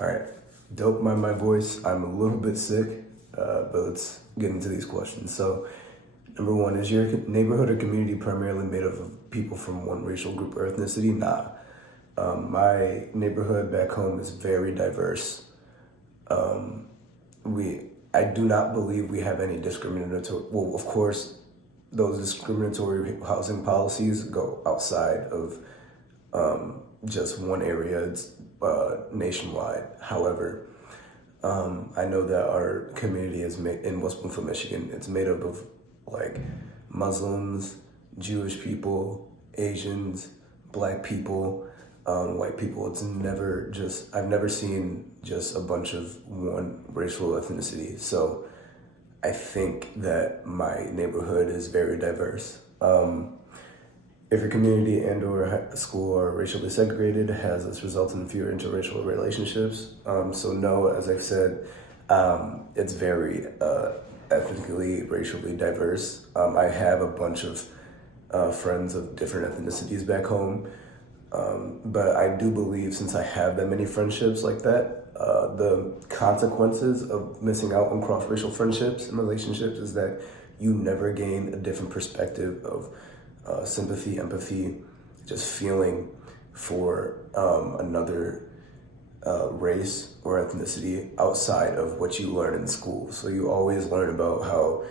All right, don't mind my voice. I'm a little bit sick, but let's get into these questions. So, number one, is your neighborhood or community primarily made up of people from one racial group or ethnicity? Nah. My neighborhood back home is very diverse. I do not believe we have any discriminatory. Well, of course, those discriminatory housing policies go outside of just one area. It's nationwide. However, I know that our community is made in West Bloomfield, Michigan. It's made up of like Muslims, Jewish people, Asians, Black people, white people. It's never just, I've never seen just a bunch of one racial ethnicity. So I think that my neighborhood is very diverse. If your community and or school are racially segregated, has this resulted in fewer interracial relationships? So no, as I've said, it's very ethnically, racially diverse. I have a bunch of friends of different ethnicities back home, but I do believe since I have that many friendships like that, the consequences of missing out on cross-racial friendships and relationships is that you never gain a different perspective of sympathy, empathy, just feeling for another race or ethnicity outside of what you learn in school. So you always learn about how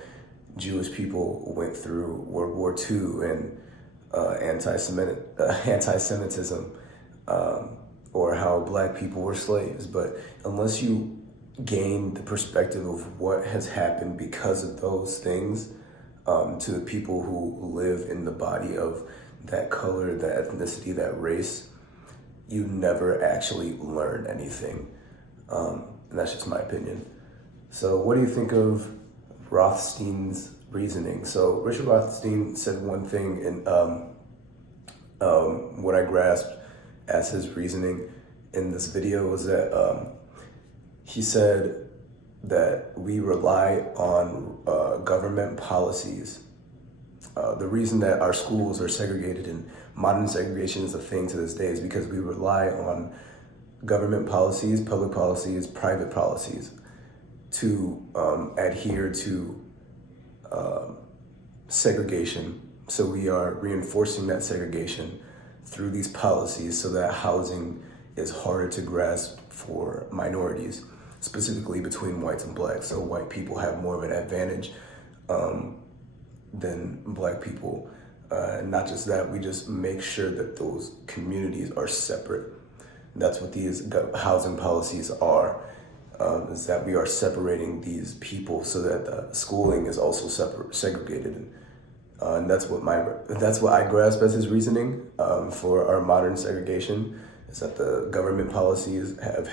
Jewish people went through World War II and anti-Semitism, or how Black people were slaves. But unless you gain the perspective of what has happened because of those things, to the people who live in the body of that color, that ethnicity, that race, you never actually learn anything. And that's just my opinion. So what do you think of Rothstein's reasoning? So Richard Rothstein said one thing in what I grasped as his reasoning in this video was that he said that we rely on government policies. The reason that our schools are segregated and modern segregation is a thing to this day is because we rely on government policies, public policies, private policies to adhere to segregation. So we are reinforcing that segregation through these policies so that housing is harder to grasp for minorities, specifically between whites and blacks. So white people have more of an advantage than Black people. Not just that, we just make sure that those communities are separate. That's what these housing policies are, is that we are separating these people so that the schooling is also segregated. And that's what I grasp as his reasoning for our modern segregation, is that the government policies have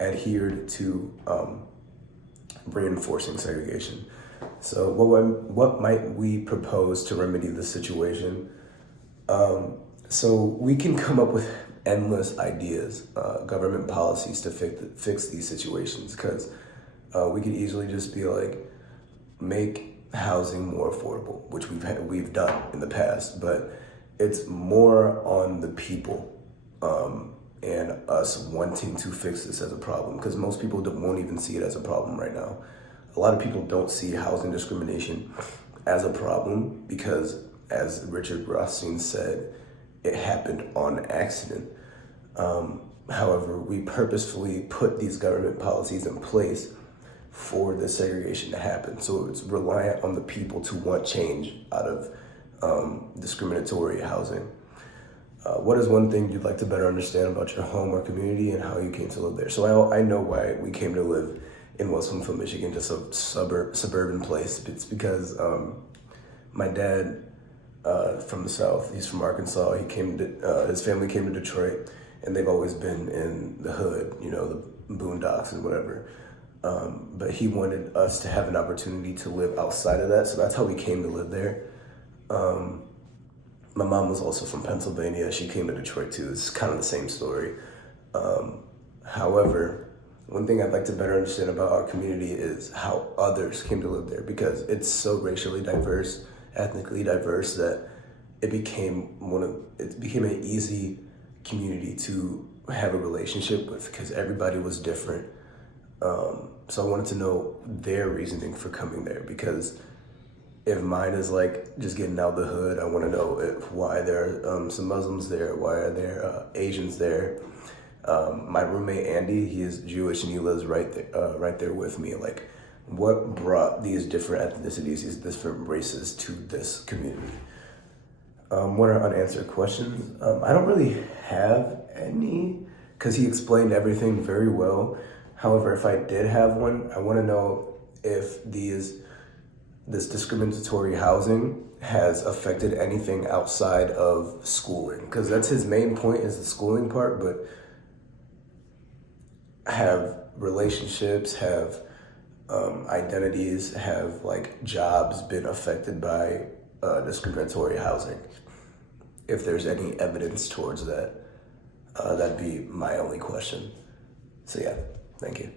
adhered to reinforcing segregation. So what might we propose to remedy the situation? So we can come up with endless ideas, government policies to fix these situations, because we could easily just be like, make housing more affordable, which we've done in the past, but it's more on the people and us wanting to fix this as a problem, because most people won't even see it as a problem right now. A lot of people don't see housing discrimination as a problem because, as Richard Rothstein said, it happened on accident. However, we purposefully put these government policies in place for the segregation to happen. So it's reliant on the people to want change out of discriminatory housing. What is one thing you'd like to better understand about your home or community and how you came to live there? So I know why we came to live in West Bloomfield, Michigan, just a suburban place. It's because my dad from the South, he's from Arkansas. His family came to Detroit, and they've always been in the hood, the boondocks and whatever. But he wanted us to have an opportunity to live outside of that, so that's how we came to live there. My mom was also from Pennsylvania. She came to Detroit too. It's kind of the same story. However, one thing I'd like to better understand about our community is how others came to live there, because it's so racially diverse, ethnically diverse, that it became an easy community to have a relationship with, because everybody was different. So I wanted to know their reasoning for coming there, because if mine is like just getting out the hood, I want to know why there are some Muslims there, why are there Asians there. My roommate Andy, he is Jewish and he lives right there with me. Like, what brought these different ethnicities, these different races to this community? What are unanswered questions? I don't really have any, because he explained everything very well. However, if I did have one, I want to know if this discriminatory housing has affected anything outside of schooling, because that's his main point, is the schooling part. But have relationships, have identities, have like jobs been affected by discriminatory housing? If there's any evidence towards that, that'd be my only question. So yeah, thank you.